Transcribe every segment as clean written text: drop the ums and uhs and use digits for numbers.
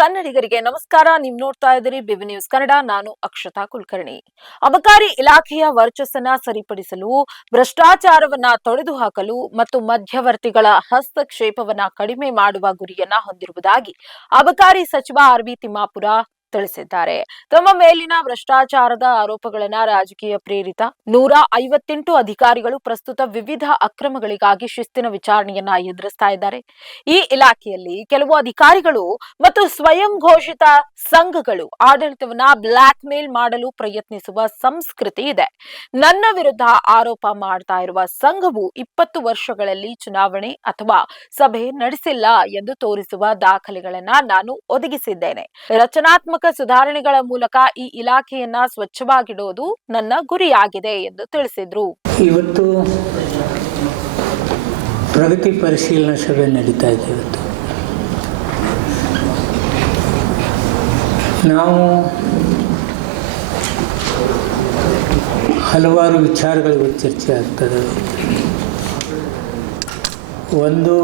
ಕನ್ನಡಿಗರಿಗೆ ನಮಸ್ಕಾರ. ನೀವು ನೋಡ್ತಾ ಇದ್ದೀರಿ ಬಿಬಿ ನ್ಯೂಸ್ ಕನ್ನಡ. ನಾನು ಅಕ್ಷತಾ ಕುಲಕರ್ಣಿ. ಅಬಕಾರಿ ಇಲಾಖೆಯ ವರ್ಚಸ್ಸನ್ನ ಸರಿಪಡಿಸಲು, ಭ್ರಷ್ಟಾಚಾರವನ್ನ ತೊಡೆದುಹಾಕಲು ಮತ್ತು ಮಧ್ಯವರ್ತಿಗಳ ಹಸ್ತಕ್ಷೇಪವನ್ನ ಕಡಿಮೆ ಮಾಡುವ ಗುರಿಯನ್ನ ಹೊಂದಿರುವುದಾಗಿ ಅಬಕಾರಿ ಸಚಿವ ಆರ್.ಬಿ. ತಿಮ್ಮಾಪುರ ತಿಳಿಸಿದ್ದಾರೆ. ತಮ್ಮ ಮೇಲಿನ ಭ್ರಷ್ಟಾಚಾರದ ಆರೋಪಗಳನ್ನ ರಾಜಕೀಯ ಪ್ರೇರಿತ 158 ಅಧಿಕಾರಿಗಳು ಪ್ರಸ್ತುತ ವಿವಿಧ ಅಕ್ರಮಗಳಿಗಾಗಿ ಶಿಸ್ತಿನ ವಿಚಾರಣೆಯನ್ನ ಎದುರಿಸ್ತಾ ಇದ್ದಾರೆ. ಈ ಇಲಾಖೆಯಲ್ಲಿ ಕೆಲವು ಅಧಿಕಾರಿಗಳು ಮತ್ತು ಸ್ವಯಂ ಘೋಷಿತ ಸಂಘಗಳು ಆಡಳಿತವನ್ನ ಬ್ಲಾಕ್ ಮೇಲ್ ಮಾಡಲು ಪ್ರಯತ್ನಿಸುವ ಸಂಸ್ಕೃತಿ ಇದೆ. ನನ್ನ ವಿರುದ್ಧ ಆರೋಪ ಮಾಡ್ತಾ ಇರುವ ಸಂಘವು 20 ವರ್ಷಗಳಲ್ಲಿ ಚುನಾವಣೆ ಅಥವಾ ಸಭೆ ನಡೆಸಿಲ್ಲ ಎಂದು ತೋರಿಸುವ ದಾಖಲೆಗಳನ್ನ ನಾನು ಒದಗಿಸಿದ್ದೇನೆ. ರಚನಾತ್ಮಕ ಸುಧಾರಣೆಗಳ ಮೂಲಕ ಈ ಇಲಾಖೆಯನ್ನ ಸ್ವಚ್ಛವಾಗಿಡುವುದು ನನ್ನ ಗುರಿಯಾಗಿದೆ ಎಂದು ತಿಳಿಸಿದ್ರು. ಇವತ್ತು ಪ್ರಗತಿ ಪರಿಶೀಲನಾ ಸಭೆ ನಡೀತಾ ಇದೆ. ಇವತ್ತು ನಾವು ಹಲವಾರು ವಿಚಾರಗಳು ಚರ್ಚೆ ಆಗ್ತದೆ. ಒಂದು,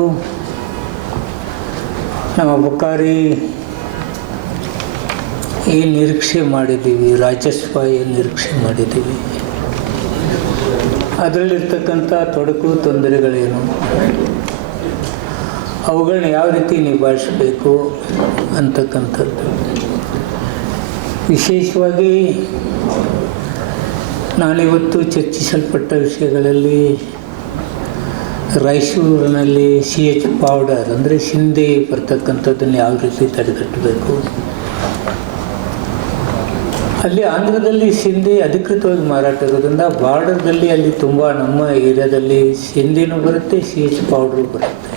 ನಾವು ಅಬಕಾರಿ ಏನು ನಿರೀಕ್ಷೆ ಮಾಡಿದ್ದೀವಿ, ರಾಜಸ್ವ ಏನು ನಿರೀಕ್ಷೆ ಮಾಡಿದ್ದೀವಿ, ಅದರಲ್ಲಿರ್ತಕ್ಕಂಥ ತೊಡಕು ತೊಂದರೆಗಳೇನು, ಅವುಗಳನ್ನ ಯಾವ ರೀತಿ ನಿಭಾಯಿಸಬೇಕು ಅಂತಕ್ಕಂಥದ್ದು. ವಿಶೇಷವಾಗಿ ನಾನಿವತ್ತು ಚರ್ಚಿಸಲ್ಪಟ್ಟ ವಿಷಯಗಳಲ್ಲಿ ರಾಯಚೂರಿನಲ್ಲಿ CH ಪೌಡರ್ ಅಂದರೆ ಶಿಂದೆ ಬರ್ತಕ್ಕಂಥದ್ದನ್ನು ಯಾವ ರೀತಿ ತಡೆಗಟ್ಟಬೇಕು, ಅಲ್ಲಿ ಆಂಧ್ರದಲ್ಲಿ ಶಿಂದೆ ಅಧಿಕೃತವಾಗಿ ಮಾರಾಟ ಇರೋದ್ರಿಂದ ಬಾರ್ಡರ್ದಲ್ಲಿ ಅಲ್ಲಿ ತುಂಬ ನಮ್ಮ ಏರಿಯಾದಲ್ಲಿ ಶಿಂದೆನೂ ಬರುತ್ತೆ, CH ಪೌಡ್ರು ಬರುತ್ತೆ.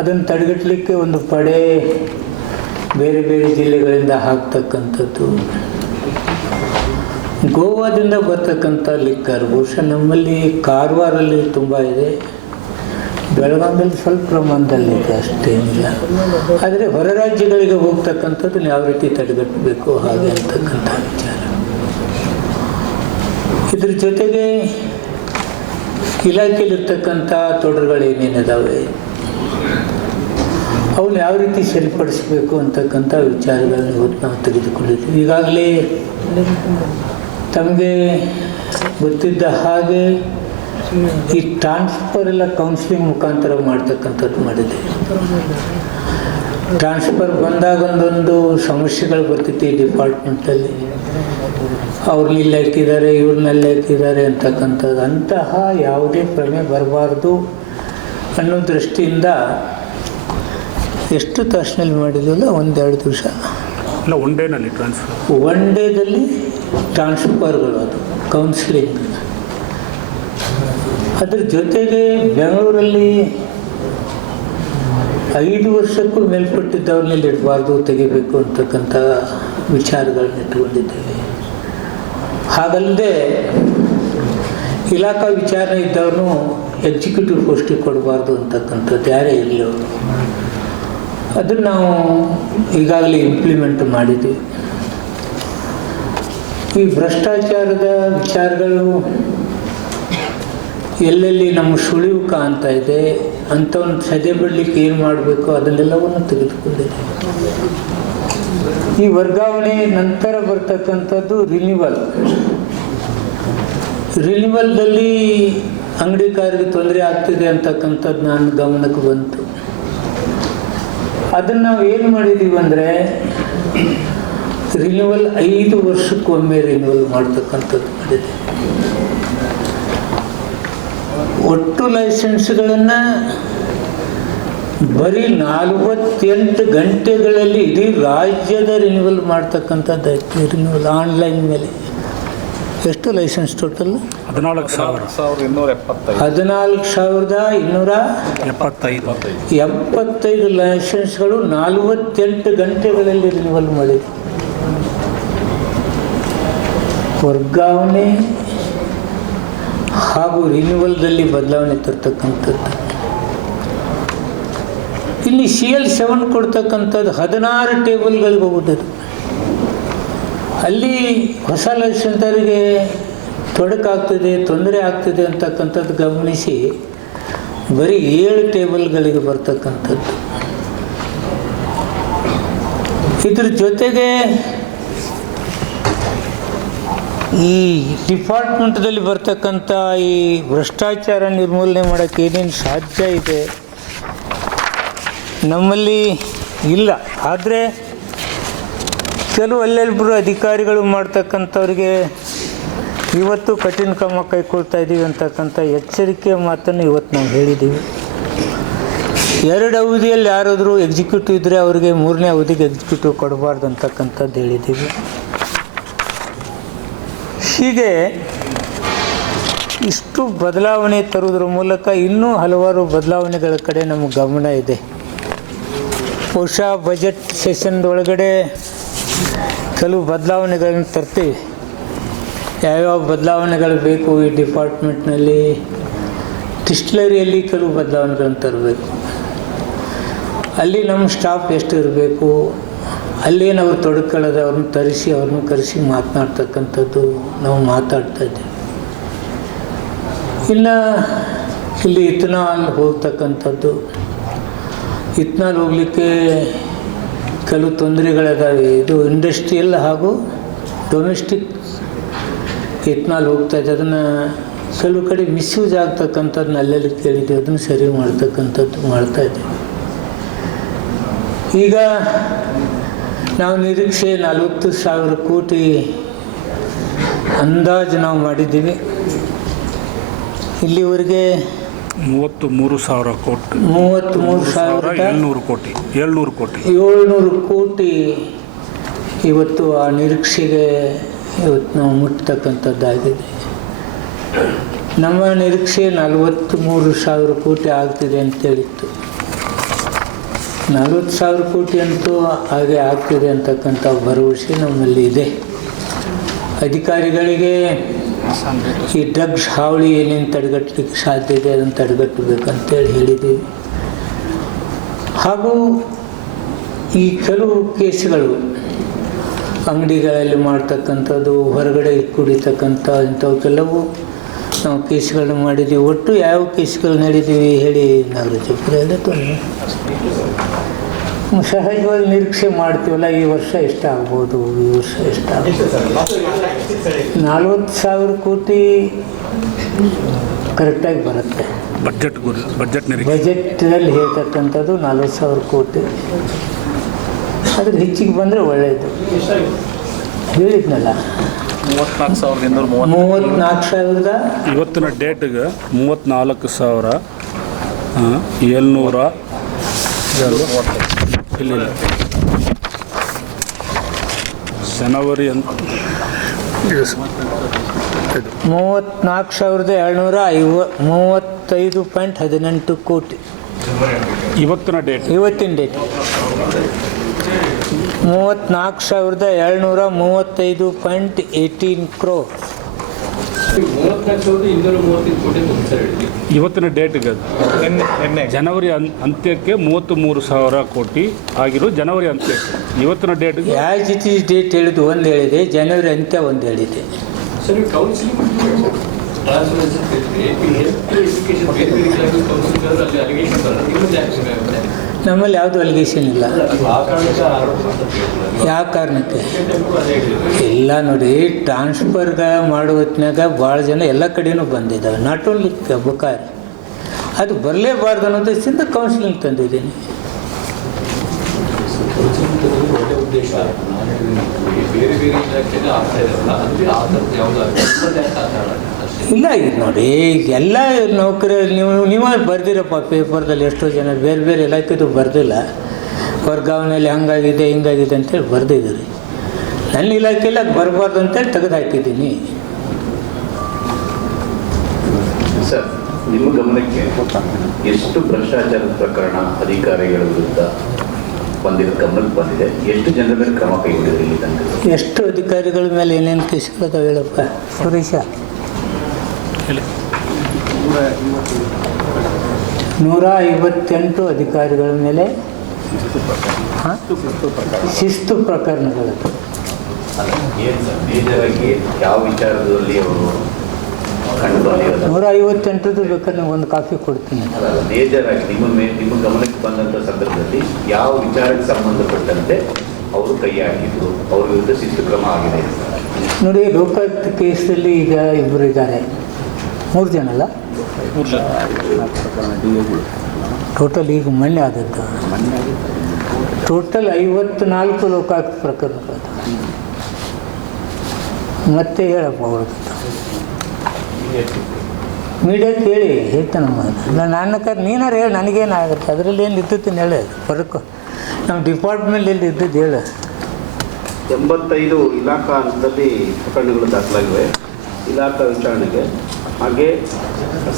ಅದನ್ನು ತಡೆಗಟ್ಟಲಿಕ್ಕೆ ಒಂದು ಪಡೆ ಬೇರೆ ಬೇರೆ ಜಿಲ್ಲೆಗಳಿಂದ ಹಾಕ್ತಕ್ಕಂಥದ್ದು. ಗೋವಾದಿಂದ ಬರ್ತಕ್ಕಂಥ ಲಿಕ್ಕರ್ ಬಹುಶಃ ನಮ್ಮಲ್ಲಿ ಕಾರವಾರಲ್ಲಿ ತುಂಬ ಇದೆ, ಬೆಳಗಾವಿಯಲ್ಲಿ ಸ್ವಲ್ಪ ಪ್ರಮಾಣದಲ್ಲಿದೆ, ಅಷ್ಟೇನಿಲ್ಲ. ಆದರೆ ಹೊರ ರಾಜ್ಯಗಳಿಗೆ ಹೋಗ್ತಕ್ಕಂಥದ್ದನ್ನು ಯಾವ ರೀತಿ ತಡೆಗಟ್ಟಬೇಕು ಹಾಗೆ ಅಂತಕ್ಕಂಥ ವಿಚಾರ. ಇದ್ರ ಜೊತೆಗೆ ಇಲಾಖೆಯಲ್ಲಿರ್ತಕ್ಕಂಥ ತೊಡರುಗಳೇನೇನಿದ್ದಾವೆ ಅವನ್ನ ಯಾವ ರೀತಿ ಸರಿಪಡಿಸಬೇಕು ಅಂತಕ್ಕಂಥ ವಿಚಾರಗಳನ್ನ ಇವತ್ತು ನಾವು ತೆಗೆದುಕೊಂಡಿದ್ದೀವಿ. ಈಗಾಗಲೇ ತಮಗೆ ಗೊತ್ತಿದ್ದ ಹಾಗೆ ಈ ಟ್ರಾನ್ಸ್ಫರ್ ಎಲ್ಲ ಕೌನ್ಸಿಲಿಂಗ್ ಮುಖಾಂತರ ಮಾಡ್ತಕ್ಕಂಥದ್ದು ಮಾಡಿದೆ. ಟ್ರಾನ್ಸ್ಫರ್ ಬಂದಾಗ ಒಂದೊಂದು ಸಮಸ್ಯೆಗಳು ಬರ್ತಿತ್ತು ಈ ಡಿಪಾರ್ಟ್ಮೆಂಟಲ್ಲಿ. ಅವ್ರನ್ನೆಲ್ಲ ಹಾಕಿದ್ದಾರೆ, ಇವ್ರನ್ನೆಲ್ಲ ಹಾಕಿದ್ದಾರೆ ಅಂತಕ್ಕಂಥದ್ದು. ಅಂತಹ ಯಾವುದೇ ಪ್ರಮೆ ಬರಬಾರ್ದು ಅನ್ನೋ ದೃಷ್ಟಿಯಿಂದ ಎಷ್ಟು ತಾಸಿನಲ್ಲಿ ಮಾಡಿದ್ವಲ್ಲ, 1-2 ದಿವಸ ಇಲ್ಲ, ಒನ್ ಡೇದಲ್ಲಿ ಟ್ರಾನ್ಸ್ಫರ್ಗಳು, ಅದು ಕೌನ್ಸಿಲಿಂಗ್. ಅದ್ರ ಜೊತೆಗೆ ಬೆಂಗಳೂರಲ್ಲಿ 5 ವರ್ಷಕ್ಕೂ ಮೇಲ್ಪಟ್ಟಿದ್ದವ್ರನ್ನೆಲ್ಲಿ ಇಡಬಾರ್ದು, ತೆಗಿಬೇಕು ಅಂತಕ್ಕಂಥ ವಿಚಾರಗಳನ್ನ ಇಟ್ಕೊಂಡಿದ್ದೇವೆ. ಹಾಗಲ್ಲದೆ ಇಲಾಖಾ ವಿಚಾರಣೆ ಇದ್ದವನು ಎಕ್ಸಿಕ್ಯೂಟಿವ್ ಪೋಸ್ಟಿಗೆ ಕೊಡಬಾರ್ದು ಅಂತಕ್ಕಂಥದ್ದು ಯಾರೇ ಇರಲಿ ಅವರು. ಅದನ್ನು ನಾವು ಈಗಾಗಲೇ ಇಂಪ್ಲಿಮೆಂಟ್ ಮಾಡಿದ್ದೀವಿ. ಈ ಭ್ರಷ್ಟಾಚಾರದ ವಿಚಾರಗಳು ಎಲ್ಲೆಲ್ಲಿ ನಮ್ಮ ಸುಳಿವು ಕಾಣ್ತಾ ಇದೆ ಅಂಥವನ್ನು ಸದೆ ಬಿಡಲಿಕ್ಕೆ ಏನು ಮಾಡಬೇಕು ಅದನ್ನೆಲ್ಲವನ್ನು ತೆಗೆದುಕೊಂಡಿದೆ. ಈ ವರ್ಗಾವಣೆ ನಂತರ ಬರ್ತಕ್ಕಂಥದ್ದು ರಿನಿವಲ್ದಲ್ಲಿ ಅಂಗಡಿಕಾರರಿಗೆ ತೊಂದರೆ ಆಗ್ತಿದೆ ಅಂತಕ್ಕಂಥದ್ದು ನನ್ನ ಗಮನಕ್ಕೆ ಬಂತು. ಅದನ್ನು ನಾವು ಏನು ಮಾಡಿದ್ದೀವಿ ಅಂದರೆ ರಿನಿವಲ್ 5 ವರ್ಷಕ್ಕೊಮ್ಮೆ ರಿನಿವಲ್ ಮಾಡ್ತಕ್ಕಂಥದ್ದು ಮಾಡಿದೆ. ಒಟ್ಟು ಲೈಸೆನ್ಸ್ಗಳನ್ನು ಬರೀ 48 ಗಂಟೆಗಳಲ್ಲಿ ಇಡೀ ರಾಜ್ಯದ ರಿನಿವಲ್ ಮಾಡ್ತಕ್ಕಂಥದ್ದು. ರಿನಿವಲ್ ಆನ್ಲೈನ್ ಮೇಲೆ ಎಷ್ಟು ಲೈಸೆನ್ಸ್ ಟೋಟಲ್? 14,275 ಲೈಸೆನ್ಸ್ಗಳು 48 ಗಂಟೆಗಳಲ್ಲಿ ರಿನಿವಲ್ ಮಾಡಿದೆ. ವರ್ಗಾವಣೆ ಹಾಗೂ ರಿನಿವಲ್ದಲ್ಲಿ ಬದಲಾವಣೆ ತರ್ತಕ್ಕಂಥದ್ದು. ಇಲ್ಲಿ CL7 ಕೊಡ್ತಕ್ಕಂಥದ್ದು 16 ಟೇಬಲ್ಗಳಿಗೆ ಹೋಗುತ್ತದೆ. ಅಲ್ಲಿ ಹೊಸ ಲೈಸೆನ್ಸರಿಗೆ ತೊಡಕಾಗ್ತದೆ, ತೊಂದರೆ ಆಗ್ತದೆ ಅಂತಕ್ಕಂಥದ್ದು ಗಮನಿಸಿ ಬರೀ 7 ಟೇಬಲ್ಗಳಿಗೆ ಬರ್ತಕ್ಕಂಥದ್ದು. ಇದ್ರ ಜೊತೆಗೆ ಈ ಡಿಪಾರ್ಟ್ಮೆಂಟ್ದಲ್ಲಿ ಬರ್ತಕ್ಕಂಥ ಈ ಭ್ರಷ್ಟಾಚಾರ ನಿರ್ಮೂಲನೆ ಮಾಡೋಕ್ಕೆ ಏನೇನು ಸಾಧ್ಯ ಇದೆ ನಮ್ಮಲ್ಲಿ ಇಲ್ಲ. ಆದರೆ ಕೆಲವು ಅಲ್ಲೆಲ್ಲರೂ ಅಧಿಕಾರಿಗಳು ಮಾಡ್ತಕ್ಕಂಥವ್ರಿಗೆ ಇವತ್ತು ಕಠಿಣ ಕ್ರಮ ಕೈಗೊಳ್ತಾ ಇದ್ದೀವಿ ಅಂತಕ್ಕಂಥ ಎಚ್ಚರಿಕೆಯ ಮಾತನ್ನು ಇವತ್ತು ನಾವು ಹೇಳಿದ್ದೀವಿ. 2 ಅವಧಿಯಲ್ಲಿ ಯಾರಾದರೂ ಎಕ್ಸಿಕ್ಯೂಟಿವ್ ಇದ್ದರೆ ಅವರಿಗೆ 3ನೇ ಅವಧಿಗೆ ಎಕ್ಸಿಕ್ಯೂಟಿವ್ ಕೊಡಬಾರ್ದು ಅಂತಕ್ಕಂಥದ್ದು ಹೇಳಿದ್ದೀವಿ. ಹೀಗೆ ಇಷ್ಟು ಬದಲಾವಣೆ ತರುವುದರ ಮೂಲಕ ಇನ್ನೂ ಹಲವಾರು ಬದಲಾವಣೆಗಳ ಕಡೆ ನಮಗೆ ಗಮನ ಇದೆ. ಬಹುಶಃ ಬಜೆಟ್ ಸೆಷನ್ದೊಳಗಡೆ ಕೆಲವು ಬದಲಾವಣೆಗಳನ್ನು ತರ್ತೀವಿ. ಯಾವ್ಯಾವ ಬದಲಾವಣೆಗಳು ಬೇಕು ಈ ಡಿಪಾರ್ಟ್ಮೆಂಟ್ನಲ್ಲಿ, ಡಿಸ್ಟಿಲರಿಯಲ್ಲಿ ಕೆಲವು ಬದಲಾವಣೆಗಳನ್ನು ತರಬೇಕು. ಅಲ್ಲಿ ನಮ್ಮ ಸ್ಟಾಫ್ ಎಷ್ಟು ಇರಬೇಕು, ಅಲ್ಲೇನು ಅವ್ರು ತೊಡಕೊಳ್ಳೋದು ಅವ್ರನ್ನ ತರಿಸಿ ಅವ್ರನ್ನ ಕರೆಸಿ ಮಾತನಾಡ್ತಕ್ಕಂಥದ್ದು ನಾವು ಮಾತಾಡ್ತಾ ಇದ್ದೀವಿ. ಇನ್ನು ಇಲ್ಲಿ ಇಥನಾಲ್ ಹೋಗ್ತಕ್ಕಂಥದ್ದು, ಇಥನಾಲ್ ಹೋಗಲಿಕ್ಕೆ ಕೆಲವು ತೊಂದರೆಗಳಿದ್ದಾವೆ. ಇದು ಇಂಡಸ್ಟ್ರಿಯಲ್ ಹಾಗೂ ಡೊಮೆಸ್ಟಿಕ್ ಇಥನಾಲ್ ಹೋಗ್ತಾಯಿದೆ. ಅದನ್ನು ಕೆಲವು ಕಡೆ ಮಿಸ್ಯೂಸ್ ಆಗ್ತಕ್ಕಂಥದ್ದನ್ನ ಅಲ್ಲೆಲ್ಲಿ ಕೇಳಿದ್ದೀವಿ, ಅದನ್ನು ಸರಿ ಮಾಡ್ತಕ್ಕಂಥದ್ದು ಮಾಡ್ತಾಯಿದ್ದೀವಿ. ಈಗ ನಾವು ನಿರೀಕ್ಷೆ 40,000 ಕೋಟಿ ಅಂದಾಜು ನಾವು ಮಾಡಿದ್ದೀವಿ. ಇಲ್ಲಿವರೆಗೆ 33,000 ಕೋಟಿ 700 ಕೋಟಿ ಇವತ್ತು ಆ ನಿರೀಕ್ಷೆಗೆ ಇವತ್ತು ನಾವು ಮುಟ್ತಕ್ಕಂಥದ್ದಾಗಿದೆ. ನಮ್ಮ ನಿರೀಕ್ಷೆ 43,000 ಕೋಟಿ ಆಗ್ತಿದೆ ಅಂತೇಳಿತ್ತು. 40,000 ಕೋಟಿ ಅಂತೂ ಹಾಗೆ ಆಗ್ತಿದೆ ಅಂತಕ್ಕಂಥ ಭರವಸೆ ನಮ್ಮಲ್ಲಿ ಇದೆ. ಅಧಿಕಾರಿಗಳಿಗೆ ಈ ಡ್ರಗ್ಸ್ ಹಾವಳಿ ಏನೇನು ತಡೆಗಟ್ಟಲಿಕ್ಕೆ ಸಾಧ್ಯ ಇದೆ ಅದನ್ನು ತಡೆಗಟ್ಟಬೇಕಂತೇಳಿ ಹೇಳಿದ್ದೀವಿ. ಹಾಗೂ ಈ ಕೆಲವು ಕೇಸ್ಗಳು ಅಂಗಡಿಗಳಲ್ಲಿ ಮಾಡ್ತಕ್ಕಂಥದ್ದು, ಹೊರಗಡೆ ಕುಡಿತಕ್ಕಂಥ ಇಂಥವು ಕೆಲವು ನಾವು ಕೇಸ್ಗಳನ್ನು ಮಾಡಿದ್ದೀವಿ. ಒಟ್ಟು ಯಾವ ಕೇಸ್ಗಳು ನಡೆದೀವಿ ಹೇಳಿ ನಾಗರಾಜಪುರ ಎಲ್ಲ ಸಹಜವಾಗಿ ನಿರೀಕ್ಷೆ ಮಾಡ್ತೀವಲ್ಲ, ಈ ವರ್ಷ ಎಷ್ಟಾಗ್ಬೋದು, ಈ ವರ್ಷ ಎಷ್ಟಾಗ್ಬೋದು. 40,000 ಕೋಟಿ ಕರೆಕ್ಟಾಗಿ ಬರುತ್ತೆ. ಬಜೆಟ್ನಲ್ಲಿ ಹೇಳ್ತಕ್ಕಂಥದ್ದು 40,000 ಕೋಟಿ. ಅದ್ರ ಹೆಚ್ಚಿಗೆ ಬಂದರೆ ಒಳ್ಳೆಯದು. ಹೇಳಿದ್ನಲ್ಲ 34,000 ಇವತ್ತಿನ ಡೇಟ್ಗೆ 34,700 ಇಲ್ಲ ಜನವರಿ ಅಂತ 34,735.18 ಕೋಟಿ ಇವತ್ತಿನ ಡೇಟ್. 34,735.18 crore. ಇವತ್ತಿನ ಡೇಟ್ಗೆ ಜನವರಿ ಅಂತ್ಯಕ್ಕೆ 33,000 ಕೋಟಿ ಆಗಿರೋ ಜನವರಿ ಅಂತ್ಯಕ್ಕೆ. ಇವತ್ತಿನ ಡೇಟ್ಗೆ ಯಾವ ಜೊತೆ ಡೇಟ್ ಹೇಳಿದ್ದು ಒಂದು ಹೇಳಿದೆ, ಜನವರಿ ಅಂತ್ಯ ಒಂದು ಹೇಳಿದೆ. ನಮ್ಮಲ್ಲಿ ಯಾವುದು ಅಲಿಗೇಷನ್ ಇಲ್ಲ. ಯಾವ ಕಾರಣಕ್ಕೆ ಇಲ್ಲ ನೋಡಿ, ಟ್ರಾನ್ಸ್ಫರ್ಗ ಮಾಡೋ ಹೊತ್ತಿನಾಗ ಭಾಳ ಜನ ಎಲ್ಲ ಕಡೆಯೂ ಬಂದಿದ್ದಾವೆ. ನಾಟ್ ಓನ್ಲಿ ಬುಕಾರಿ, ಅದು ಬರಲೇಬಾರ್ದು ಅನ್ನೋದರಿಂದ ಕೌನ್ಸಿಲಿಂಗ್ ತಂದಿದ್ದೀನಿ. ಇಲ್ಲ ಇದು ನೋಡಿ, ಎಲ್ಲ ನೌಕರಿ ನೀವು ಬರ್ದಿರಪ್ಪ ಪೇಪರ್ದಲ್ಲಿ ಎಷ್ಟೋ ಜನ ಬೇರೆ ಬೇರೆ ಇಲಾಖೆದು ಬರ್ದಿಲ್ಲ, ವರ್ಗಾವಣೆಯಲ್ಲಿ ಹಂಗಾಗಿದೆ ಹಿಂಗಾಗಿದೆ ಅಂತೇಳಿ ಬರ್ದಿದ್ದೀರಿ. ನನ್ನ ಇಲಾಖೆಯಲ್ಲಿ ಅದು ಬರಬಾರ್ದು ಅಂತೇಳಿ ತೆಗೆದು ಹಾಕಿದ್ದೀನಿ. ಸರ್, ನಿಮ್ಮ ಗಮನಕ್ಕೆ ಎಷ್ಟು ಭ್ರಷ್ಟಾಚಾರದ ಪ್ರಕರಣ ಅಧಿಕಾರಿಗಳ ವಿರುದ್ಧ ಗಮನಕ್ಕೆ ಬಂದಿದೆ? ಎಷ್ಟು ಜನರ ಮೇಲೆ ಕ್ರಮ ಕೈಗೊಂಡಿದೆ ಇಲ್ಲಿ ತನಕ? ಎಷ್ಟು ಅಧಿಕಾರಿಗಳ ಮೇಲೆ ಏನೇನು ಕೇಸ್ಗಳದಾವೆ ಹೇಳಪ್ಪ ಸುರೇಶ? 158 ಅಧಿಕಾರಿಗಳ ಮೇಲೆ ಶಿಸ್ತು ಪ್ರಕರಣಗಳು. ಮೇಜರಾಗಿ ಯಾವ ವಿಚಾರದಲ್ಲಿ ಅವರು 158 ಬೇಕಾದ್ರೆ ಒಂದು ಕಾಫಿ ಕೊಡ್ತೀನಿ. ಮೇಜರಾಗಿ ನಿಮ್ಮ ಗಮನಕ್ಕೆ ಬಂದಂಥ ಸಂದರ್ಭದಲ್ಲಿ ಯಾವ ವಿಚಾರಕ್ಕೆ ಸಂಬಂಧಪಟ್ಟಂತೆ ಅವರು ಕೈ ಹಾಕಿದ್ರು, ಅವ್ರ ವಿರುದ್ಧ ಶಿಸ್ತು ಕ್ರಮ ಆಗಿದೆ. ನೋಡಿ, ಲೋಕಾಯುಕ್ತ ಕೇಸಲ್ಲಿ ಈಗ ಇಬ್ಬರು ಇದ್ದಾರೆ, 3 ಜನ ಅಲ್ಲ, ಟೋಟಲ್ ಈಗ ಮೊನ್ನೆ ಆದದ್ದು ಟೋಟಲ್ 54 ಲೋಕಾಯುಕ್ತ ಪ್ರಕರಣಗಳು. ಮತ್ತೆ ಹೇಳಪ್ಪ ಅವ್ರದ್ದು ಮೀಡಿಯಾಕ್ಕೆ ಹೇಳ್ತಾನಮ್ಮ. ನನ್ನ ನೀನಾರು ಹೇಳಿ, ನನಗೇನಾಗುತ್ತೆ ಅದರಲ್ಲಿ ಏನು ಇದ್ದದ್ದು ಹೇಳಿ, ಹೊರಕು ನಮ್ಮ ಡಿಪಾರ್ಟ್ಮೆಂಟ್ ಎಲ್ಲಿ ಇದ್ದದ್ದು ಹೇಳು. 85 ಇಲಾಖಾ ಹಂತದಲ್ಲಿ ಪ್ರಕರಣಗಳು ದಾಖಲಾಗಿವೆ ಇಲಾಖಾ ವಿಚಾರಣೆಗೆ. ಹಾಗೆ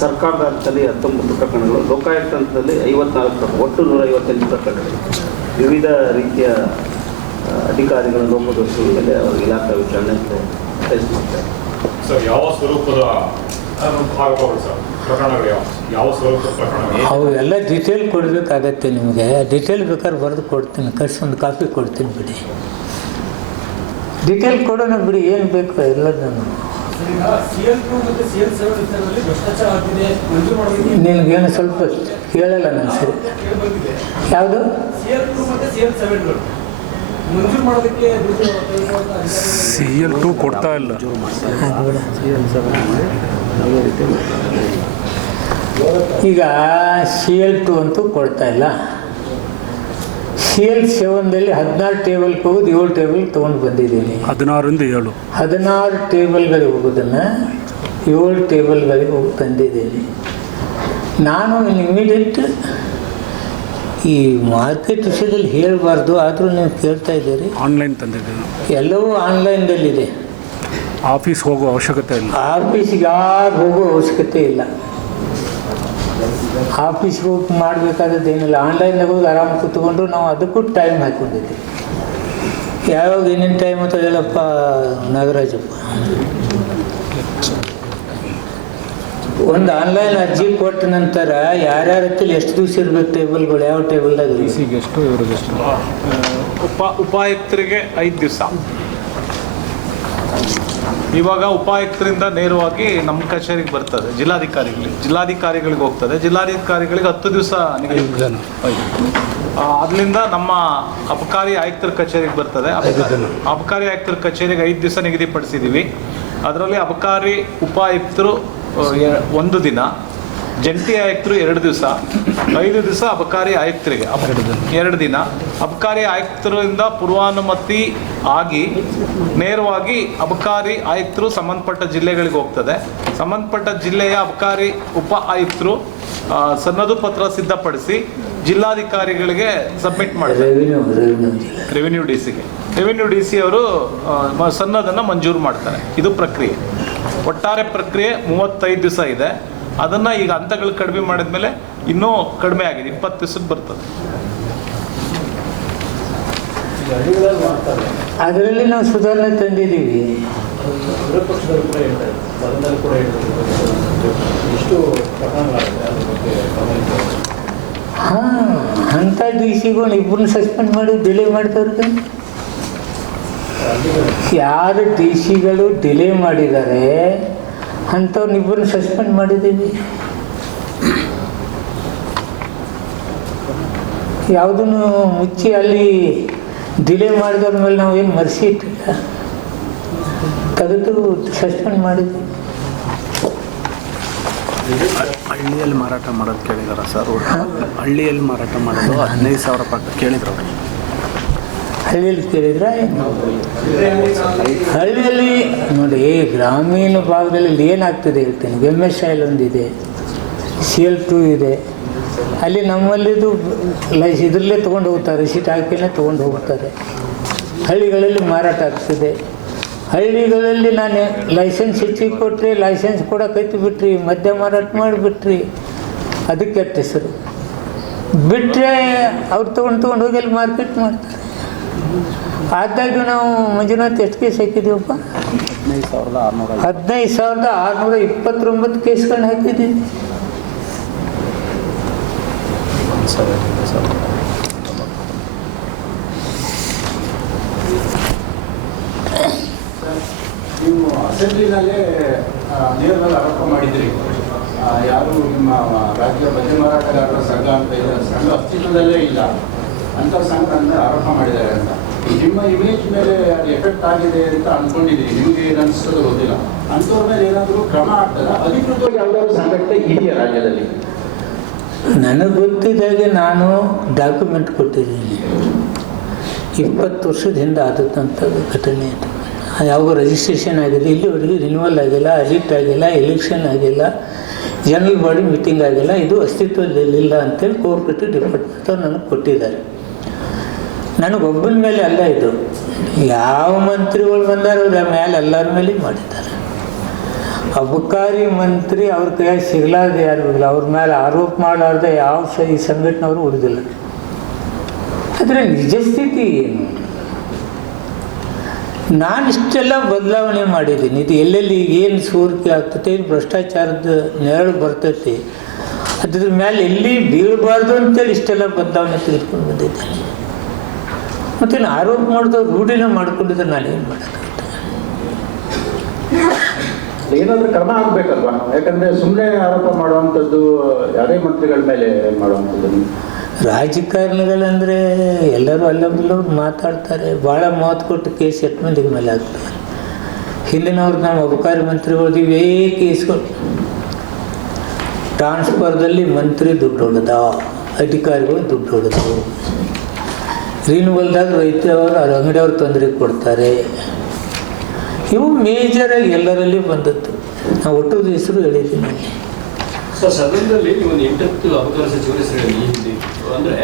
ಸರ್ಕಾರದ ಹಂತದಲ್ಲಿ 19 ಪ್ರಕರಣಗಳು, ಲೋಕಾಯುಕ್ತ ಹಂತದಲ್ಲಿ 54 ಪ್ರಕರಣ, ಒಟ್ಟು 158 ಪ್ರಕರಣಗಳು. ವಿವಿಧ ರೀತಿಯ ಅಧಿಕಾರಿಗಳ ಲೋಪದೋಷಗಳ ಮೇಲೆ ಅವರು ಇಲಾಖಾ ವಿಚಾರಣೆ ಫೇಸ್ ಮಾಡ್ತಾರೆ. ಸರ್, ಯಾವ ಸ್ವರೂಪದ ಆರೋಪಗಳು ಸರ್? ಪ್ರಕರಣಗಳು ಯಾವ ಸ್ವರೂಪದ ಪ್ರಕರಣಗಳು? ಅವು ಎಲ್ಲ ಡೀಟೇಲ್ ಕೊಡಬೇಕಾಗತ್ತೆ ನಿಮಗೆ. ಡೀಟೇಲ್ ಬೇಕಾದ್ರೆ ಬರೆದು ಕೊಡ್ತೀನಿ, ಒಂದು ಕಾಪಿ ಕೊಡ್ತೀನಿ ಬಿಡಿ. ಡೀಟೇಲ್ ಕೊಡೋಣ ಬಿಡಿ, ಏನು ಬೇಕು ಎಲ್ಲದನ್ನು. ನಿನಗೇನು ಸ್ವಲ್ಪ ಕೇಳಲ್ಲ ನಾನು ಸರಿ. ಯಾವುದು CL2 ಕೊಡ್ತಾ ಇಲ್ಲ. ಈಗ CL2 ಅಂತೂ ಕೊಡ್ತಾ ಇಲ್ಲ. CL7ದಲ್ಲಿ 16 ಟೇಬಲ್ಗೆ ಹೋಗೋದು 7 ಟೇಬಲ್ ತೊಗೊಂಡು ಬಂದಿದ್ದೀನಿ. 16ರಿಂದ 7 16 ಟೇಬಲ್ಗಳಿಗೆ ಹೋಗೋದನ್ನು 7 ಟೇಬಲ್ಗಳಿಗೆ ಹೋಗಿ ತಂದಿದ್ದೀನಿ. ನಾನು ಇಮಿಡಿಯೇಟ್ ಈ ಮಾರ್ಕೆಟ್ ವಿಷಯದಲ್ಲಿ ಹೇಳಬಾರ್ದು, ಆದರೂ ನೀವು ಕೇಳ್ತಾ ಇದ್ದೀರಿ. ಆನ್ಲೈನ್ ತಂದಿದ್ದೀನಿ, ಎಲ್ಲವೂ ಆನ್ಲೈನ್ದಲ್ಲಿದೆ. ಆಫೀಸ್ ಹೋಗೋ ಅವಶ್ಯಕತೆ ಇಲ್ಲ. ಆಫೀಸಿಗೆ ಯಾರು ಹೋಗೋ ಅವಶ್ಯಕತೆ ಇಲ್ಲ. ಆಫೀಸ್ಗೆ ಹೋಗಿ ಮಾಡಬೇಕಾದದ್ದೇನಿಲ್ಲ. ಆನ್ಲೈನ್ದಾಗ ಹೋಗಿ ಆರಾಮ ಕೂತ್ಕೊಂಡು ನಾವು ಅದಕ್ಕೂ ಟೈಮ್ ಹಾಕ್ಕೊಂಡಿದ್ದೀವಿ. ಯಾವಾಗ ಏನೇನು ಟೈಮ್ ಅಂತ ಹೇಳಪ್ಪ ನಾಗರಾಜಪ್ಪ. ಒಂದು ಆನ್ಲೈನ್ ಅರ್ಜಿ ಕೊಟ್ಟ ನಂತರ ಯಾರ್ಯಾರ ಹತ್ತಲ್ಲಿ ಎಷ್ಟು ದಿವಸ ಇರಬೇಕು ಟೇಬಲ್ಗಳು, ಯಾವ ಟೇಬಲ್ದಾಗ ಎಷ್ಟು ಇವ್ರಿಗೆಷ್ಟು? ಉಪಾಯುಕ್ತರಿಗೆ 5 ದಿವಸ. ಇವಾಗ ಉಪಾಯುಕ್ತರಿಂದ ನೇರವಾಗಿ ನಮ್ಮ ಕಚೇರಿಗೆ ಬರ್ತದೆ, ಜಿಲ್ಲಾಧಿಕಾರಿಗಳಿಗೆ ಹೋಗ್ತದೆ. ಜಿಲ್ಲಾಧಿಕಾರಿಗಳಿಗೆ 10 ದಿವಸ ನಿಗದಿ. ಅದರಿಂದ ನಮ್ಮ ಅಬಕಾರಿ ಆಯುಕ್ತರ ಕಚೇರಿಗೆ ಬರ್ತದೆ. ಅಬಕಾರಿ ಆಯುಕ್ತರ ಕಚೇರಿಗೆ 5 ದಿವಸ ನಿಗದಿಪಡಿಸಿದ್ದೀವಿ. ಅದರಲ್ಲಿ ಅಬಕಾರಿ ಉಪಾಯುಕ್ತರು 1 ದಿನ, ಜಂಟಿ ಆಯುಕ್ತರು 2 ದಿವಸ, 5 ದಿವಸ ಅಬಕಾರಿ ಆಯುಕ್ತರಿಗೆ 2 ದಿನ. ಅಬಕಾರಿ ಆಯುಕ್ತರಿಂದ ಪೂರ್ವಾನುಮತಿ ಆಗಿ ನೇರವಾಗಿ ಅಬಕಾರಿ ಆಯುಕ್ತರು ಸಂಬಂಧಪಟ್ಟ ಜಿಲ್ಲೆಗಳಿಗೆ ಹೋಗ್ತದೆ. ಸಂಬಂಧಪಟ್ಟ ಜಿಲ್ಲೆಯ ಅಬಕಾರಿ ಉಪ ಆಯುಕ್ತರು ಸನ್ನದು ಪತ್ರ ಸಿದ್ಧಪಡಿಸಿ ಜಿಲ್ಲಾಧಿಕಾರಿಗಳಿಗೆ ಸಬ್ಮಿಟ್ ಮಾಡ್ತಾರೆ. ರೆವಿನ್ಯೂ ಡಿ ಸಿ ಅವರು ಸನ್ನದನ್ನು ಮಂಜೂರು ಮಾಡ್ತಾರೆ. ಇದು ಪ್ರಕ್ರಿಯೆ. ಒಟ್ಟಾರೆ ಪ್ರಕ್ರಿಯೆ 35 ದಿವಸ ಇದೆ. ಅದನ್ನು ಈಗ ಹಂತಗಳು ಕಡಿಮೆ ಮಾಡಿದ್ಮೇಲೆ ಇನ್ನೂ ಕಡಿಮೆ ಆಗಿದೆ, 20 ದಿವಸಕ್ಕೆ ಬರ್ತದೆ. ಅದರಲ್ಲಿ ನಾವು ಸುಧಾರಣೆ ತಂದಿದ್ದೀವಿ. ಹಾಂ, ಅಂಥ DC-ಗಳು ಇಬ್ಬರನ್ನ ಸಸ್ಪೆಂಡ್ ಮಾಡಿ ಡಿಲೇ ಮಾಡ್ತವ್ರಿಗೆ. ಯಾರು DC-ಗಳು ಡಿಲೇ ಮಾಡಿದ್ದಾರೆ ಅಂಥವ್ರನ್ನಿಬ್ಬರನ್ನ ಸಸ್ಪೆಂಡ್ ಮಾಡಿದ್ದೀವಿ. ಯಾವುದನ್ನು ಮುಚ್ಚಿ ಅಲ್ಲಿ ಡಿಲೇ ಮಾಡಿದವ್ರ ಮೇಲೆ ನಾವು ಏನು ಮರೆಸಿ ಇಟ್ಟಿಲ್ಲ, ತೆಗೆದು ಸಸ್ಪೆಂಡ್ ಮಾಡಿದ್ವಿ. ಹಳ್ಳಿಯಲ್ಲಿ ಮಾರಾಟ ಮಾಡೋದು ಕೇಳಿದಾರ ಸರ್? ಹಳ್ಳಿಯಲ್ಲಿ ಮಾರಾಟ ಮಾಡೋದು 15,000 ಪಕ್ಕ ಕೇಳಿದ್ರು ಅವರು. ಹಳ್ಳಿಯಲ್ಲಿ ಕೇಳಿದ್ರೆ ಹಳ್ಳಿಯಲ್ಲಿ ನೋಡಿ, ಗ್ರಾಮೀಣ ಭಾಗದಲ್ಲಿ ಏನಾಗ್ತದೆ ಹೇಳ್ತೇನೆ. MSIL ಒಂದಿದೆ, CL2 ಇದೆ. ಅಲ್ಲಿ ನಮ್ಮಲ್ಲಿದು ಇದರಲ್ಲೇ ತೊಗೊಂಡು ಹೋಗ್ತಾರೆ, ರಿಸೀಟ್ ಹಾಕಿನೇ ತೊಗೊಂಡು ಹೋಗ್ತಾರೆ. ಹಳ್ಳಿಗಳಲ್ಲಿ ಮಾರಾಟ ಆಗ್ತದೆ. ಹಳ್ಳಿಗಳಲ್ಲಿ ನಾನು ಲೈಸೆನ್ಸ್ ಹೆಚ್ಚಿಗೆ ಕೊಟ್ಟರೆ ಲೈಸೆನ್ಸ್ ಕೊಡೋಕೈತಿ ಬಿಟ್ರಿ, ಮದ್ಯ ಮಾರಾಟ ಮಾಡಿಬಿಟ್ರಿ, ಅದಕ್ಕೆ ಕೆಟ್ಟ ಹೆಸರು. ಬಿಟ್ಟರೆ ಅವ್ರು ತೊಗೊಂಡು ಹೋಗಿ ಅಲ್ಲಿ ಮಾರ್ಕೆಟ್ ಮಾಡ್ತಾರೆ. ಆದಾಗ್ಯೂ ನಾವು ಮಂಜುನಾಥ್ ಎಷ್ಟು ಕೇಸ್ ಹಾಕಿದ್ದೀವಪ್ಪ? 15,629 ಕೇಸ್ಗಳನ್ನ ಹಾಕಿದ್ದೀವಿ. ನೀವು ಅಸೆಂಬ್ಲಿನಲ್ಲೇ ನೇರವಾಗಿ ಆರೋಪ ಮಾಡಿದ್ರಿ, ಯಾರು ನಿಮ್ಮ ರಾಜ್ಯ ಮದ್ಯ ಮಾರಾಟಗಾರರ ಸಂಘ ಅಂತ ಇದೆ, ಸಂಘ ಅಸ್ತಿತ್ವದಲ್ಲೇ ಇಲ್ಲ ಅಂತ ಸಂಘ ಆರೋಪ ಮಾಡಿದ್ದಾರೆ ಅಂತ. ನಿಮ್ಮ ಇಮೇಜ್ ಮೇಲೆ ಎಫೆಕ್ಟ್ ಆಗಿದೆ ಅಂತ ಅನ್ಕೊಂಡಿದ್ದೀರಿ, ನಿಮಗೆ ಏನು ಅನಿಸ್ತದೆ ಗೊತ್ತಿಲ್ಲ. ಅಂಥವ್ರ ಮೇಲೆ ಏನಾದರೂ ಕ್ರಮ ಆಗ್ತದ? ಅಧಿಕೃತವಾಗಿ ಯಾವುದಾದ್ರು ಸಂಘಟನೆ ಇದೆಯಾ ರಾಜ್ಯದಲ್ಲಿ? ನನಗೆ ಗೊತ್ತಿದ್ದಾಗೆ ನಾನು ಡಾಕ್ಯುಮೆಂಟ್ ಕೊಟ್ಟಿದ್ದೀನಿ. 20 ವರ್ಷದ ಹಿಂದೆ ಆದಂಥ ಘಟನೆ ಇದು. ಯಾವ ರಿಜಿಸ್ಟ್ರೇಷನ್ ಆಗಿದೆ, ಇಲ್ಲಿವರೆಗೆ ರಿನ್ಯೂವಲ್ ಆಗಿಲ್ಲ, ಅಡಿಟ್ ಆಗಿಲ್ಲ, ಎಲೆಕ್ಷನ್ ಆಗಿಲ್ಲ, ಜನರಲ್ ಬಾಡಿ ಮೀಟಿಂಗ್ ಆಗಿಲ್ಲ, ಇದು ಅಸ್ತಿತ್ವದಲ್ಲಿಲ್ಲ ಅಂತೇಳಿ ಕೋಆಪರೇಟಿವ್ ಡಿಪಾರ್ಟ್ಮೆಂಟ್ ಅವ್ರು ನನಗೆ ಕೊಟ್ಟಿದ್ದಾರೆ. ನನಗೊಬ್ಬನ ಮೇಲೆ ಅಲ್ಲ ಇದು, ಯಾವ ಮಂತ್ರಿಗಳು ಬಂದಾರ ಅವ್ರ ಮೇಲೆ ಎಲ್ಲರ ಮೇಲೆ ಮಾಡಿದ್ದಾರೆ. ಅಬಕಾರಿ ಮಂತ್ರಿ ಅವ್ರ ಕೈಯಾಗ ಸಿಗಲಾರ್ದೆ ಯಾರು ಇಲ್ಲ, ಅವ್ರ ಮೇಲೆ ಆರೋಪ ಮಾಡಲಾರ್ದೆ ಯಾವ ಈ ಸಂಘಟನೆಯವರು ಉಳಿದಿಲ್ಲ. ಆದರೆ ನಿಜ ಸ್ಥಿತಿ ಏನು? ನಾನು ಇಷ್ಟೆಲ್ಲ ಬದಲಾವಣೆ ಮಾಡಿದ್ದೀನಿ. ಇದು ಎಲ್ಲೆಲ್ಲಿ ಏನು ಸೋರಿಕೆ ಆಗ್ತೈತೆ, ಏನು ಭ್ರಷ್ಟಾಚಾರದ ನೆರಳು ಬರ್ತೈತಿ, ಅದ್ರ ಮೇಲೆ ಎಲ್ಲಿ ಬೀಳಬಾರ್ದು ಅಂತೇಳಿ ಇಷ್ಟೆಲ್ಲ ಬದಲಾವಣೆ ತೆಗೆದುಕೊಂಡು ಬಂದಿದ್ದೇನೆ. ಮತ್ತು ಆರೋಪ ಮಾಡಿದವ್ರು ರೂಢಿನ ಮಾಡ್ಕೊಂಡಿದ್ರೆ ನಾನೇನು ಮಾಡೋಕ್ಕಾಗುತ್ತೆ? ಏನಾದರೂ ಕ್ರಮ ಆಗಬೇಕಲ್ವಾ? ಯಾಕಂದರೆ ಸುಮ್ಮನೆ ಆರೋಪ ಮಾಡುವಂಥದ್ದು ಯಾರೇ ಮಂತ್ರಿಗಳ ಮೇಲೆ ಮಾಡುವಂಥದ್ದು. ರಾಜಕಾರಣಿಗಳಂದರೆ ಎಲ್ಲರೂ ಅಲ್ಲೊಬ್ಬರು ಮಾತಾಡ್ತಾರೆ, ಭಾಳ ಮಾತು ಕೊಟ್ಟು ಕೇಸ್ ಎಟ್ಮೆಂಟಿಗೆ ಮೇಲೆ ಆಗ್ತದೆ. ಹಿಂದಿನವ್ರು ನಾವು ಅಬಕಾರಿ ಮಂತ್ರಿಗಳು ಇವೇ ಕೇಸ್ಗಳು, ಟ್ರಾನ್ಸ್ಫರ್ದಲ್ಲಿ ಮಂತ್ರಿ ದುಡ್ಡು ಹೊಡೆದ, ಅಧಿಕಾರಿಗಳು ದುಡ್ಡು ಹೊಡೆದವು, ರಿನ್ಯೂವಲ್ದಾಗ ರೈತರವರು ಅಂಗಡಿಯವ್ರು ತೊಂದರೆ ಕೊಡ್ತಾರೆ. ಇವು ಮೇಜರಾಗಿ ಎಲ್ಲರಲ್ಲಿ ಬಂದದ್ದು. ನಾವು ಒಟ್ಟು ಹೆಸರು ಹೇಳಿದ್ದೀನಿ. ಸರ್, ಸದನದಲ್ಲಿ ನೀವು 8 ಅಬಕಾರಿ ಸಚಿವರ ಹೆಸರು ಹೇಳಿ, ಅಂದರೆ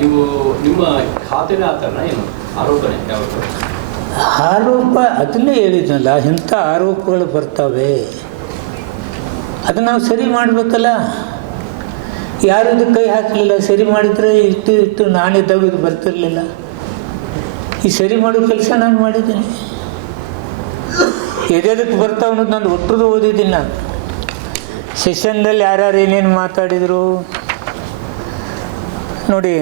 ನೀವು ನಿಮ್ಮ ಖಾತೆನೇ ಆತನ ಏನು ಆರೋಪನೆ ಯಾವುದು? ಆರೋಪ ಅದನ್ನೇ ಹೇಳಿದ್ನಲ್ಲ, ಇಂಥ ಆರೋಪಗಳು ಬರ್ತವೆ, ಅದು ನಾವು ಸರಿ ಮಾಡಬೇಕಲ್ಲ. ಯಾರು ಇದು ಕೈ ಹಾಕಲಿಲ್ಲ, ಸರಿ ಮಾಡಿದರೆ ಇಟ್ಟು ನಾನಿದ್ದಾಗ ಇದು ಬರ್ತಿರಲಿಲ್ಲ. ಈ ಸರಿ ಮಾಡೋ ಕೆಲಸ ನಾನು ಮಾಡಿದ್ದೀನಿ. ಎದೆದಕ್ಕೆ ಬರ್ತಾವ ಅನ್ನೋದು ನಾನು ಒಟ್ಟದು ಓದಿದ್ದೀನಿ. ನಾನು ಸೆಷನ್ದಲ್ಲಿ ಯಾರ್ಯಾರು ಏನೇನು ಮಾತಾಡಿದರು ನೋಡಿ.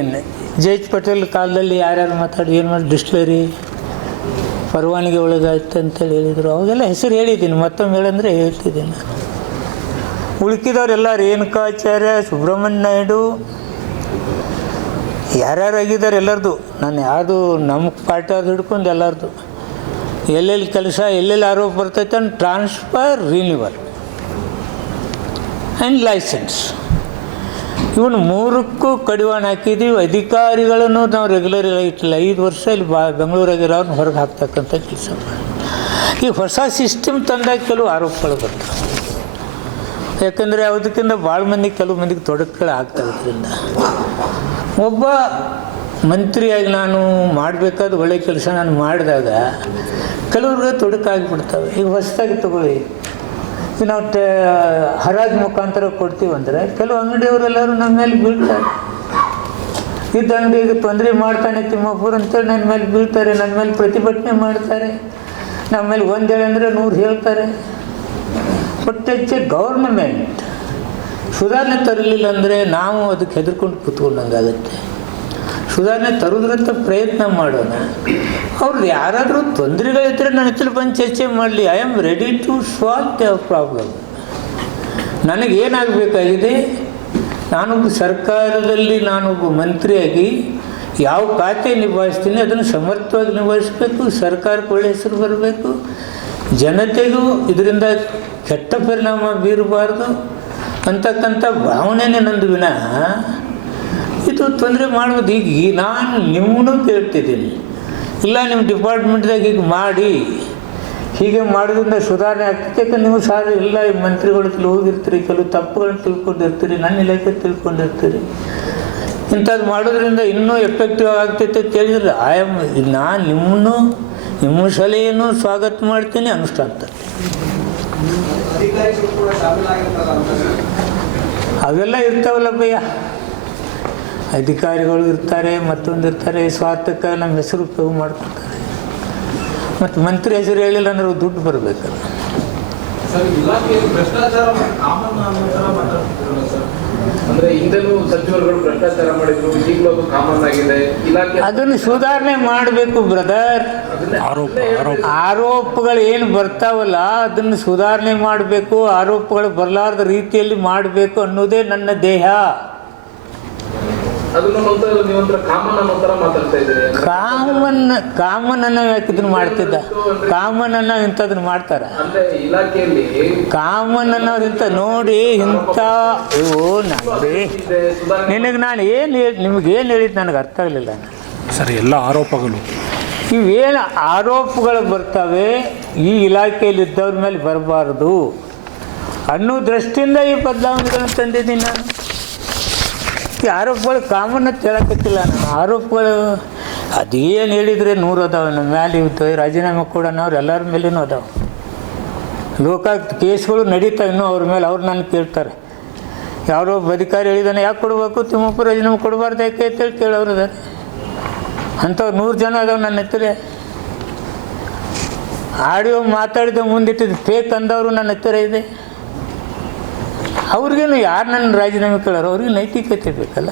ಜಯಚ್ ಪಟೇಲ್ ಕಾಲದಲ್ಲಿ ಯಾರ್ಯಾರು ಮಾತಾಡಿ ಏನು ಮಾಡಿ ಡಿಸ್ಟಿಲರಿ ಪರವಾನಗಿ ಒಳಗಾಯ್ತು ಅಂತೇಳಿ ಹೇಳಿದರು. ಅವಾಗೆಲ್ಲ ಹೆಸರು ಹೇಳಿದ್ದೀನಿ, ಮತ್ತೊಮ್ಮೆ ಹೇಳಂದರೆ ಹೇಳ್ತಿದ್ದೀನಿ ನಾನು. ಉಳ್ಕಿದವರೆಲ್ಲ ರೇಣುಕಾಚಾರ್ಯ, ಸುಬ್ರಹ್ಮಣ್ಯ ನಾಯ್ಡು, ಯಾರ್ಯಾರಾಗಿದ್ದಾರೆ ಎಲ್ಲರದು. ನಾನು ಯಾವುದು ನಮ್ಮ ಪಾರ್ಟಿ ಅವ್ರು ಹಿಡ್ಕೊಂಡು ಎಲ್ಲರದು ಎಲ್ಲೆಲ್ಲಿ ಕೆಲಸ, ಎಲ್ಲೆಲ್ಲಿ ಆರೋಪ ಬರ್ತೈತೆ ಅಂತ ಟ್ರಾನ್ಸ್ಫರ್, ರಿನ್ಯೂವಲ್ ಆ್ಯಂಡ್ ಲೈಸೆನ್ಸ್, ಇವನು 3ಕ್ಕೂ ಕಡಿವಾಣ ಹಾಕಿದ್ದೀವಿ. ಅಧಿಕಾರಿಗಳನ್ನು ನಾವು ರೆಗ್ಯುಲರ್ ಇಟ್ಟಿಲ್ಲ. 5 ವರ್ಷ ಇಲ್ಲಿ ಬೆಂಗಳೂರಾಗಿರೋರ್ನ ಹೊರಗೆ ಹಾಕ್ತಕ್ಕಂಥ ಕೆಲಸ ಮಾಡಿ ಈ ಹೊಸ ಸಿಸ್ಟಮ್ ತಂದಾಗ ಕೆಲವು ಆರೋಪಗಳು ಬರ್ತವೆ. ಯಾಕಂದರೆ ಯಾವುದಕ್ಕಿಂತ ಭಾಳ ಮಂದಿ, ಕೆಲವು ಮಂದಿಗೆ ತೊಡಕುಗಳು ಆಗ್ತಾವುದರಿಂದ ಒಬ್ಬ ಮಂತ್ರಿಯಾಗಿ ನಾನು ಮಾಡಬೇಕಾದ ಒಳ್ಳೆಯ ಕೆಲಸ ನಾನು ಮಾಡಿದಾಗ ಕೆಲವ್ರಿಗೆ ತೊಡಕಾಗಿಬಿಡ್ತವೆ. ಈಗ ಹೊಸದಾಗಿ ತಗೊಳ್ಳಿ, ಈಗ ನಾವು ಹರಾಜು ಮುಖಾಂತರ ಕೊಡ್ತೀವಂದರೆ ಕೆಲವು ಅಂಗಡಿಯವರೆಲ್ಲರೂ ನಮ್ಮ ಮೇಲೆ ಬೀಳ್ತಾರೆ. ಇದ್ದ ಅಂಗಡಿಗೆ ತೊಂದರೆ ಮಾಡ್ತಾನೆ ತಿಮ್ಮಪ್ಪರು ಅಂತೇಳಿ ನನ್ನ ಮೇಲೆ ಬೀಳ್ತಾರೆ, ನನ್ನ ಮೇಲೆ ಪ್ರತಿಭಟನೆ ಮಾಡ್ತಾರೆ, ನಮ್ಮ ಮೇಲೆ 1 ಹೇಳಂದರೆ 100 ಹೇಳ್ತಾರೆ. ಬಟ್ ಹೆಚ್ಚೆ ಗೌರ್ನಮೆಂಟ್ ಸುಧಾರಣೆ ತರಲಿಲ್ಲ ಅಂದರೆ ನಾವು ಅದಕ್ಕೆ ಹೆದರ್ಕೊಂಡು ಕೂತ್ಕೊಂಡಂಗಾಗತ್ತೆ. ಸುಧಾರಣೆ ತರೋದ್ರಂತ ಪ್ರಯತ್ನ ಮಾಡೋಣ. ಅವ್ರದ್ದು ಯಾರಾದರೂ ತೊಂದರೆಗಳಿದ್ದರೆ ನನ್ನ ಹತ್ರ ಬಂದು ಚರ್ಚೆ ಮಾಡಲಿ. I am ready to solve the problem. ನನಗೇನಾಗಬೇಕಾಗಿದೆ, ನಾನೊಬ್ಬ ಸರ್ಕಾರದಲ್ಲಿ ನಾನೊಬ್ಬ ಮಂತ್ರಿಯಾಗಿ ಯಾವ ಖಾತೆ ನಿಭಾಯಿಸ್ತೀನಿ ಅದನ್ನು ಸಮರ್ಥವಾಗಿ ನಿಭಾಯಿಸಬೇಕು. ಸರ್ಕಾರಕ್ಕೆ ಒಳ್ಳೆಯ ಹೆಸರು ಬರಬೇಕು, ಜನತೆಗೂ ಇದರಿಂದ ಕೆಟ್ಟ ಪರಿಣಾಮ ಬೀರಬಾರ್ದು ಅಂತಕ್ಕಂಥ ಭಾವನೆನೇ ನಂದು ವಿನಃ ಇದು ತೊಂದರೆ ಮಾಡೋದು. ಈಗ ನಾನು ನಿಮ್ಮನ್ನು ಕೇಳ್ತಿದ್ದೀನಿ, ಇಲ್ಲ ನಿಮ್ಮ ಡಿಪಾರ್ಟ್ಮೆಂಟ್ದಾಗ ಈಗ ಮಾಡಿ, ಹೀಗೆ ಮಾಡೋದ್ರಿಂದ ಸುಧಾರಣೆ ಆಗ್ತೈತೆ. ಯಾಕಂದ್ರೆ ನೀವು ಸಾರಿ ಎಲ್ಲ ಈ ಮಂತ್ರಿಗಳು ಹೋಗಿರ್ತೀರಿ, ಕೆಲವು ತಪ್ಪುಗಳನ್ನ ತಿಳ್ಕೊಂಡಿರ್ತೀರಿ, ನನ್ನ ಇಲಾಖೆ ತಿಳ್ಕೊಂಡಿರ್ತೀರಿ. ಇಂಥದ್ದು ಮಾಡೋದ್ರಿಂದ ಇನ್ನೂ ಎಫೆಕ್ಟಿವ್ ಆಗ್ತೈತೆ ಅಂತ ಹೇಳಿದ್ರೆ ನಾನು ನಿಮ್ಮ ಸಲಹೆಯನ್ನು ಸ್ವಾಗತ ಮಾಡ್ತೀನಿ, ಅನುಷ್ಠಾನ ಅವೆಲ್ಲ ಇರ್ತಾವಲ್ಲ ಭಯ್ಯ. ಅಧಿಕಾರಿಗಳು ಇರ್ತಾರೆ, ಮತ್ತೊಂದು ಇರ್ತಾರೆ, ಸ್ವಾರ್ಥಕ್ಕೆ ನಮ್ಮ ಹೆಸರು ಉಪಯೋಗ ಮಾಡ್ಕೊತಾರೆ. ಮತ್ತು ಮಂತ್ರಿ ಹೆಸರು ಹೇಳಿಲ್ಲ ಅಂದ್ರೆ ದುಡ್ಡು ಬರಬೇಕಲ್ಲ. ಅಂದ್ರೆ ಹಿಂದೆನೂ ಸಚಿವರುಗಳು ಭ್ರಷ್ಟಾಚಾರ ಮಾಡಿದ್ರು, ಈಗಲೂ ಅದು ಕಾಮನ್ ಆಗಿದೆ. ಇಲಾಖೆ ಅದನ್ನು ಸುಧಾರಣೆ ಮಾಡಬೇಕು ಬ್ರದರ್. ಆರೋಪಗಳು ಏನು ಬರ್ತಾವಲ್ಲ ಅದನ್ನು ಸುಧಾರಣೆ ಮಾಡಬೇಕು, ಆರೋಪಗಳು ಬರಲಾರ್ದ ರೀತಿಯಲ್ಲಿ ಮಾಡಬೇಕು ಅನ್ನೋದೇ ನನ್ನ ದೇಹ. ಅದನ್ನ ನೀವಂತರ ಕಾಮನ್ ಅನ್ನೋ ಥರ ಮಾತಾಡ್ತಾ ಇದ್ದೀರಿ. ಕಾಮನ್ ಅನ್ನ ಯಾಕೆ ಇದನ್ನ ಮಾಡ್ತಿದ್ದ? ಕಾಮನ್ ಅನ್ನೋ ಇಂಥದನ್ನ ಮಾಡ್ತಾರ? ಅಂದ್ರೆ ಇಲಾಖೆಯಲ್ಲಿ ಕಾಮನ್ ಅನ್ನೋರು ಇಂಥ ನೋಡಿ ಇಂಥ ಇವು ನೋಡಿ ನಿನಗೆ ನಾನು ನಿಮಗೇನು ಹೇಳಿದ್ದು ನನಗೆ ಅರ್ಥ ಆಗಲಿಲ್ಲ. ಸರ್, ಎಲ್ಲ ಆರೋಪಗಳು ಇವೇನು ಆರೋಪಗಳು ಬರ್ತವೆ ಈ ಇಲಾಖೆಯಲ್ಲಿ ಇದ್ದವ್ರ ಮೇಲೆ ಬರಬಾರ್ದು ಅನ್ನೋ ದೃಷ್ಟಿಯಿಂದ ಈ ಬದಲಾವಣೆಗಳನ್ನು ತಂದಿದ್ದೀನಿ ನಾನು. ಈ ಆರೋಪಗಳು ಕಾಮನ್ ಅಂತ ಹೇಳಕತ್ತಿಲ್ಲ ನಾನು. ಆರೋಪಗಳು ಅದೇನು ಹೇಳಿದರೆ 100 ಅದಾವೆ. ನಮ್ಮ ಮೇಲೆ ಇವತ್ತು ರಾಜೀನಾಮೆ ಕೊಡೋನವ್ರು ಎಲ್ಲರ ಮೇಲೇನೂ ಅದಾವೆ. ಲೋಕಾಯುಕ್ತ ಕೇಸ್ಗಳು ನಡೀತಾವೆ ಇನ್ನೂ ಅವ್ರ ಮೇಲೆ. ಅವ್ರು ನನ್ನ ಕೇಳ್ತಾರೆ, ಯಾರೋ ಒಬ್ಬ ಅಧಿಕಾರಿ ಹೇಳಿದಾನೆ ಯಾಕೆ ಕೊಡಬೇಕು, ತಿಮ್ಮಪ್ಪ ರಾಜೀನಾಮೆ ಕೊಡಬಾರ್ದು ಯಾಕೆ ಅಂತೇಳಿ ಕೇಳೋರು ಇದ್ದಾರೆ. ಅಂಥವ್ರು 100 ಜನ ಅದಾವೆ ನನ್ನ ಹತ್ತಿರ. ಆಡಿಯೋ ಮಾತಾಡಿದ ಮುಂದಿಟ್ಟಿದ್ದು ಫೇಕ್ ಅಂದವರು ನನ್ನ ಹತ್ತಿರ ಇದೆ. ಅವ್ರಿಗೇನು ಯಾರು ನನ್ನ ರಾಜೀನಾಮೆ ಕೇಳೋರು? ಅವ್ರಿಗೆ ನೈತಿಕತೆ ಬೇಕಲ್ಲ.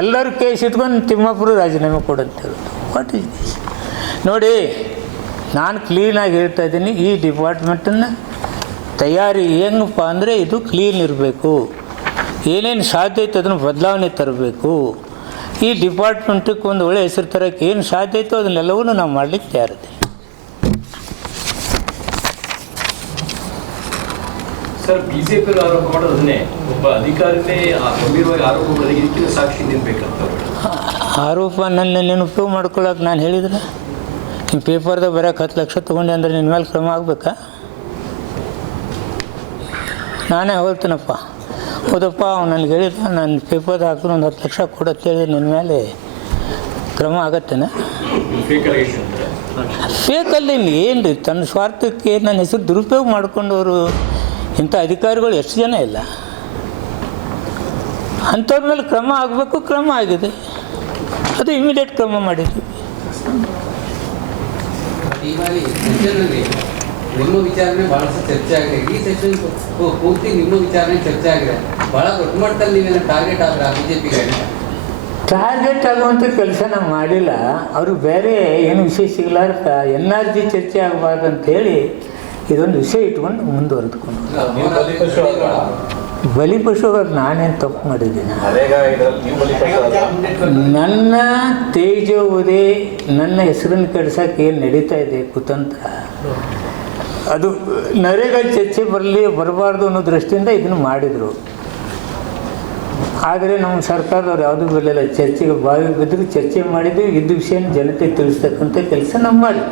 ಎಲ್ಲರೂ ಕೇಸ್ ಇಟ್ಕೊಂಡು ತಿಮ್ಮಾಪುರ ರಾಜೀನಾಮೆ ಕೊಡಂತ ಹೇಳೋದು. What is this? ನೋಡಿ, ನಾನು ಕ್ಲೀನಾಗಿ ಹೇಳ್ತಾ ಇದ್ದೀನಿ, ಈ ಡಿಪಾರ್ಟ್ಮೆಂಟನ್ನು ತಯಾರಿ ಹೆಂಗಪ್ಪ ಅಂದರೆ ಇದು ಕ್ಲೀನ್ ಇರಬೇಕು. ಏನೇನು ಸಾಧ್ಯ ಐತೆ ಅದನ್ನು ಬದಲಾವಣೆ ತರಬೇಕು. ಈ ಡಿಪಾರ್ಟ್ಮೆಂಟಕ್ಕೆ ಒಂದು ಒಳ್ಳೆಯ ಹೆಸರು ತರೋಕ್ಕೆ ಏನು ಸಾಧ್ಯ ಐತೋ ಅದನ್ನೆಲ್ಲವೂ ನಾವು ಮಾಡಲಿಕ್ಕೆ ತಯಾರಿದ್ದೀವಿ. ಸರ್, ಬಿಜೆಪಿ ಆರೋಪ ಮಾಡೋದನ್ನೇ ಒಬ್ಬ ಅಧಿಕಾರಿನೇ ಗಂಭೀರವಾಗಿ ಆರೋಪ ಮಾಡೋದಕ್ಕೆ ಇದಕ್ಕಿಂತ ಸಾಕ್ಷಿ ನಿಲ್ಬೇಕಂತ ಆರೋಪ ನನ್ನ ಉಪಯೋಗ ಮಾಡ್ಕೊಳ್ಳೋಕೆ ನಾನು ಹೇಳಿದ್ರೆ ನಿಮ್ಮ ಪೇಪರ್ದಾಗ ಬರೋಕೆ 10 ಲಕ್ಷ ತೊಗೊಂಡೆ ಅಂದರೆ ನಿನ್ನ ಮೇಲೆ ಕ್ರಮ ಆಗಬೇಕಾ? ನಾನೇ ಹೋಗ್ತೀನಪ್ಪ, ಹೌದಪ್ಪ ಅವ್ನು ನನಗೆ ಹೇಳಿದ ನಾನು ಪೇಪರ್ದಾಗ ಹಾಕಿದ್ರೆ ಒಂದು 10 ಲಕ್ಷ ಕೊಡತ್ತೆ ಹೇಳಿದ್ರೆ ನಿನ್ನ ಮೇಲೆ ಕ್ರಮ ಆಗತ್ತೇನೆ? ಫೇಕಲ್ಲಿ ಏನು ರೀ, ತನ್ನ ಸ್ವಾರ್ಥಕ್ಕೆ ನನ್ನ ಹೆಸರು ದುರುಪಯೋಗ ಮಾಡ್ಕೊಂಡವರು ಇಂಥ ಅಧಿಕಾರಿಗಳು ಎಷ್ಟು ಜನ ಇಲ್ಲ. ಅಂಥವ್ರ ಮೇಲೆ ಕ್ರಮ ಆಗಬೇಕು. ಕ್ರಮ ಆಗಿದೆ, ಅದು ಇಮಿಡಿಯೇಟ್ ಕ್ರಮ ಮಾಡಿದ್ವಿ. ಈ ಬಾರಿ ಸೆಷನ್ನಲ್ಲಿ ನಿಮ್ಮ ವಿಚಾರಣೆ ಭಾಳಷ್ಟು ಚರ್ಚೆ ಆಗಿದೆ. ಈ ಸೆಷನ್ ಪೂರ್ತಿ ನಿಮ್ಮ ವಿಚಾರಣೆ ಚರ್ಚೆ ಆಗಿದೆ. ಭಾಳ ದೊಡ್ಡ ಮಟ್ಟದಲ್ಲಿ ನೀವೇನು ಟಾರ್ಗೆಟ್ ಆದ್ರೆ ಬಿಜೆಪಿಗೆ ಟಾರ್ಗೆಟ್ ಆಗುವಂಥ ಕೆಲಸ ನಾವು ಮಾಡಿಲ್ಲ. ಅವರು ಬೇರೆ ಏನು ವಿಷಯ ಸಿಗಲಾರ್ದ NRG ಚರ್ಚೆ ಆಗಬಾರ್ದು ಅಂಥೇಳಿ ಇದೊಂದು ವಿಷಯ ಇಟ್ಕೊಂಡು ಮುಂದುವರೆದುಕೊಂಡು ಬಲಿಪಶುವಾಗಿ ನಾನೇನು ತಪ್ಪು ಮಾಡಿದ್ದೀನಿ? ನನ್ನ ತೇಜೋವಧಿ, ನನ್ನ ಹೆಸರನ್ನು ಕೆಡ್ಸೋಕೆ ಏನು ನಡೀತಾ ಇದೆ ಕುತಂತ್ರ, ಅದು ನರೇಗಾ ಚರ್ಚೆ ಬರಬಾರ್ದು ಅನ್ನೋ ದೃಷ್ಟಿಯಿಂದ ಇದನ್ನು ಮಾಡಿದರು. ಆದರೆ ನಮ್ಮ ಸರ್ಕಾರದವ್ರು ಯಾವುದೂ ಬರಲಿಲ್ಲ. ಚರ್ಚೆಗೆ ಬಾವಿ ಬಿದ್ದರೂ ಚರ್ಚೆ ಮಾಡಿದ್ವಿ. ಇದ್ದ ವಿಷಯನ ಜನತೆಗೆ ತಿಳಿಸ್ತಕ್ಕಂಥ ಕೆಲಸ ನಾವು ಮಾಡಿದ್ವಿ.